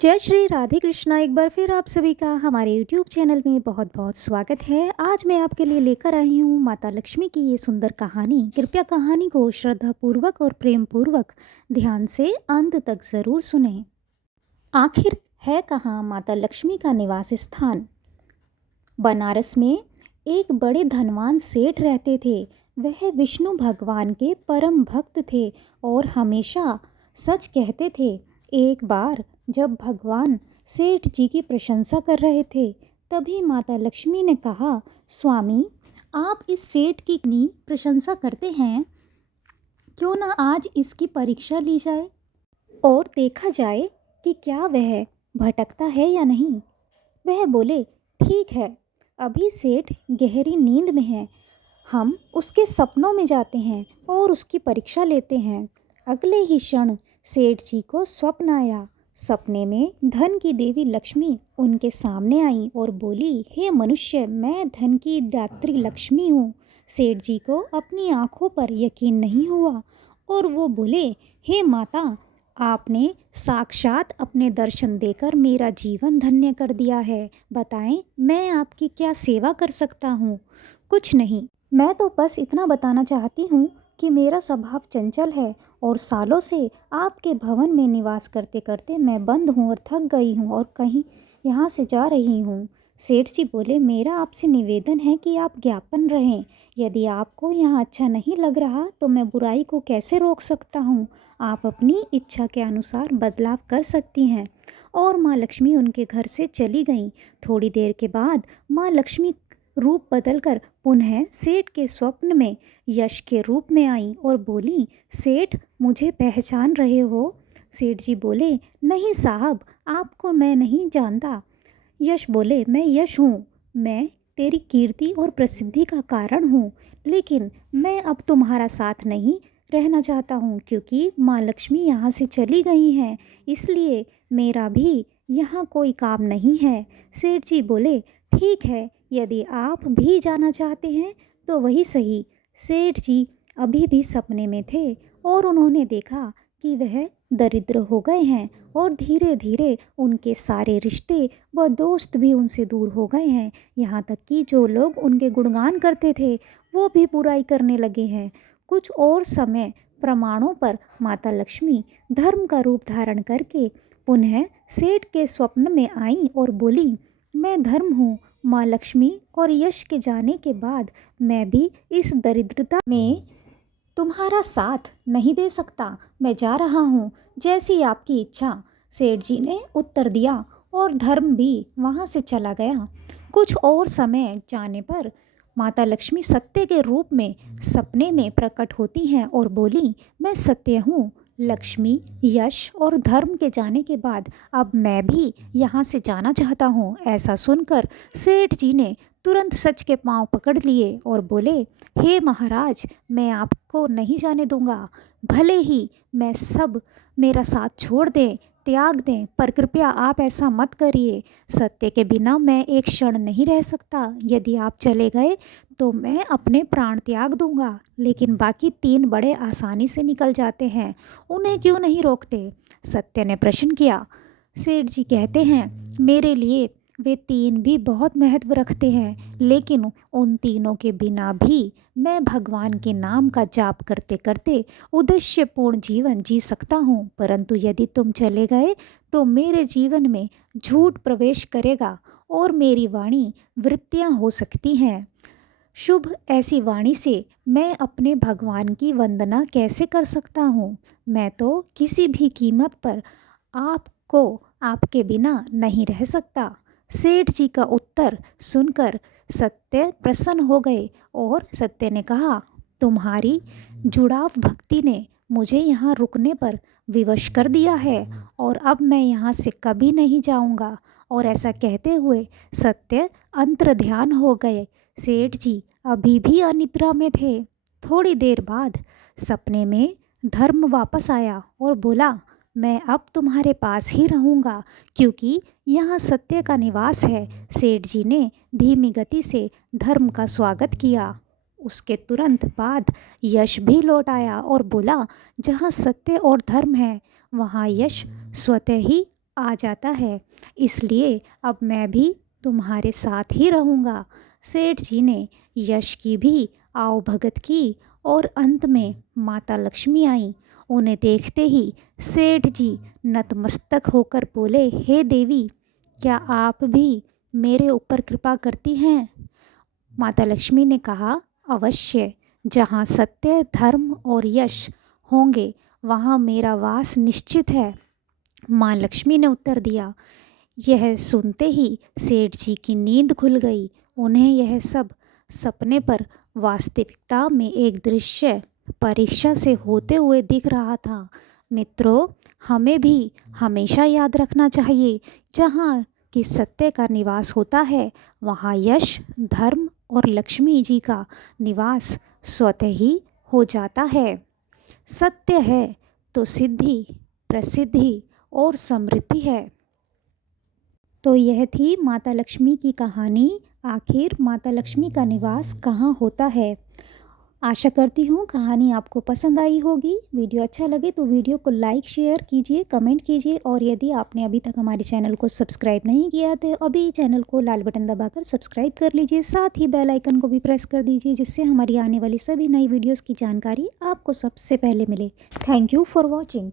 जय श्री राधे कृष्णा। एक बार फिर आप सभी का हमारे यूट्यूब चैनल में बहुत बहुत स्वागत है। आज मैं आपके लिए लेकर आई हूँ माता लक्ष्मी की ये सुंदर कहानी। कृपया कहानी को श्रद्धापूर्वक और प्रेम पूर्वक ध्यान से अंत तक ज़रूर सुनें। आखिर है कहाँ माता लक्ष्मी का निवास स्थान? बनारस में एक बड़े धनवान सेठ रहते थे। वह विष्णु भगवान के परम भक्त थे और हमेशा सच कहते थे। एक बार जब भगवान सेठ जी की प्रशंसा कर रहे थे, तभी माता लक्ष्मी ने कहा, स्वामी, आप इस सेठ की इतनी प्रशंसा करते हैं, क्यों ना आज इसकी परीक्षा ली जाए और देखा जाए कि क्या वह भटकता है या नहीं। वह बोले, ठीक है। अभी सेठ गहरी नींद में है, हम उसके सपनों में जाते हैं और उसकी परीक्षा लेते हैं। अगले ही क्षण सेठ जी को स्वप्न आया। सपने में धन की देवी लक्ष्मी उनके सामने आई और बोली, हे मनुष्य, मैं धन की दात्री लक्ष्मी हूँ। सेठ जी को अपनी आंखों पर यकीन नहीं हुआ और वो बोले, हे माता, आपने साक्षात अपने दर्शन देकर मेरा जीवन धन्य कर दिया है। बताएं, मैं आपकी क्या सेवा कर सकता हूँ? कुछ नहीं, मैं तो बस इतना बताना चाहती हूँ कि मेरा स्वभाव चंचल है और सालों से आपके भवन में निवास करते करते मैं बंद हूँ और थक गई हूँ और कहीं यहाँ से जा रही हूँ। सेठ जी बोले, मेरा आपसे निवेदन है कि आप ज्ञापन रहें। यदि आपको यहाँ अच्छा नहीं लग रहा तो मैं बुराई को कैसे रोक सकता हूँ। आप अपनी इच्छा के अनुसार बदलाव कर सकती हैं। और माँ लक्ष्मी उनके घर से चली गईं। थोड़ी देर के बाद माँ लक्ष्मी रूप बदलकर पुनः सेठ के स्वप्न में यश के रूप में आई और बोली, सेठ, मुझे पहचान रहे हो? सेठ जी बोले, नहीं साहब, आपको मैं नहीं जानता। यश बोले, मैं यश हूँ। मैं तेरी कीर्ति और प्रसिद्धि का कारण हूँ, लेकिन मैं अब तुम्हारा साथ नहीं रहना चाहता हूँ क्योंकि माँ लक्ष्मी यहाँ से चली गई हैं, इसलिए मेरा भी यहाँ कोई काम नहीं है। सेठ जी बोले, ठीक है, यदि आप भी जाना चाहते हैं तो वही सही। सेठ जी अभी भी सपने में थे और उन्होंने देखा कि वह दरिद्र हो गए हैं और धीरे धीरे उनके सारे रिश्ते व दोस्त भी उनसे दूर हो गए हैं। यहाँ तक कि जो लोग उनके गुणगान करते थे वो भी बुराई करने लगे हैं। कुछ और समय प्रमाणों पर माता लक्ष्मी धर्म का रूप धारण करके पुनः सेठ के स्वप्न में आई और बोली, मैं धर्म हूँ माँ लक्ष्मी, और यश के जाने के बाद मैं भी इस दरिद्रता में तुम्हारा साथ नहीं दे सकता। मैं जा रहा हूँ, जैसी आपकी इच्छा। सेठ जी ने उत्तर दिया और धर्म भी वहाँ से चला गया। कुछ और समय जाने पर माता लक्ष्मी सत्य के रूप में सपने में प्रकट होती हैं और बोली, मैं सत्य हूँ। लक्ष्मी, यश और धर्म के जाने के बाद अब मैं भी यहाँ से जाना चाहता हूँ। ऐसा सुनकर सेठ जी ने तुरंत सच के पांव पकड़ लिए और बोले, हे महाराज, मैं आपको नहीं जाने दूंगा। भले ही मैं सब मेरा साथ छोड़ दें, त्याग दें, पर कृपया आप ऐसा मत करिए। सत्य के बिना मैं एक क्षण नहीं रह सकता। यदि आप चले गए तो मैं अपने प्राण त्याग दूंगा, लेकिन बाकी तीन बड़े आसानी से निकल जाते हैं, उन्हें क्यों नहीं रोकते? सत्य ने प्रश्न किया। सेठ जी कहते हैं, मेरे लिए वे तीन भी बहुत महत्व रखते हैं, लेकिन उन तीनों के बिना भी मैं भगवान के नाम का जाप करते करते उद्देश्यपूर्ण जीवन जी सकता हूँ। परंतु यदि तुम चले गए तो मेरे जीवन में झूठ प्रवेश करेगा और मेरी वाणी वृत्तियाँ हो सकती हैं। शुभ ऐसी वाणी से मैं अपने भगवान की वंदना कैसे कर सकता हूँ? मैं तो किसी भी कीमत पर आपको आपके बिना नहीं रह सकता। सेठ जी का उत्तर सुनकर सत्य प्रसन्न हो गए और सत्य ने कहा, तुम्हारी जुड़ाव भक्ति ने मुझे यहाँ रुकने पर विवश कर दिया है और अब मैं यहाँ से कभी नहीं जाऊँगा। और ऐसा कहते हुए सत्य अंतर्ध्यान हो गए। सेठ जी अभी भी अनिद्रा में थे। थोड़ी देर बाद सपने में धर्म वापस आया और बोला, मैं अब तुम्हारे पास ही रहूँगा क्योंकि यहाँ सत्य का निवास है। सेठ जी ने धीमी गति से धर्म का स्वागत किया। उसके तुरंत बाद यश भी लौट आया और बोला, जहाँ सत्य और धर्म है वहाँ यश स्वतः ही आ जाता है, इसलिए अब मैं भी तुम्हारे साथ ही रहूँगा। सेठ जी ने यश की भी आवभगत की और अंत में माता लक्ष्मी आई। उन्हें देखते ही सेठ जी नतमस्तक होकर बोले, हे देवी, क्या आप भी मेरे ऊपर कृपा करती हैं? माता लक्ष्मी ने कहा, अवश्य, जहाँ सत्य, धर्म और यश होंगे वहाँ मेरा वास निश्चित है। माँ लक्ष्मी ने उत्तर दिया। यह सुनते ही सेठ जी की नींद खुल गई। उन्हें यह सब सपने पर वास्तविकता में एक दृश्य परीक्षा से होते हुए दिख रहा था। मित्रों, हमें भी हमेशा याद रखना चाहिए, जहाँ कि सत्य का निवास होता है वहाँ यश, धर्म और लक्ष्मी जी का निवास स्वतः ही हो जाता है। सत्य है तो सिद्धि, प्रसिद्धि और समृद्धि है। तो यह थी माता लक्ष्मी की कहानी। आखिर माता लक्ष्मी का निवास कहाँ होता है। आशा करती हूँ कहानी आपको पसंद आई होगी। वीडियो अच्छा लगे तो वीडियो को लाइक, शेयर कीजिए, कमेंट कीजिए और यदि आपने अभी तक हमारे चैनल को सब्सक्राइब नहीं किया तो अभी चैनल को लाल बटन दबाकर सब्सक्राइब कर लीजिए। साथ ही बेल आइकन को भी प्रेस कर दीजिए, जिससे हमारी आने वाली सभी नई वीडियोज़ की जानकारी आपको सबसे पहले मिले। Thank you for watching.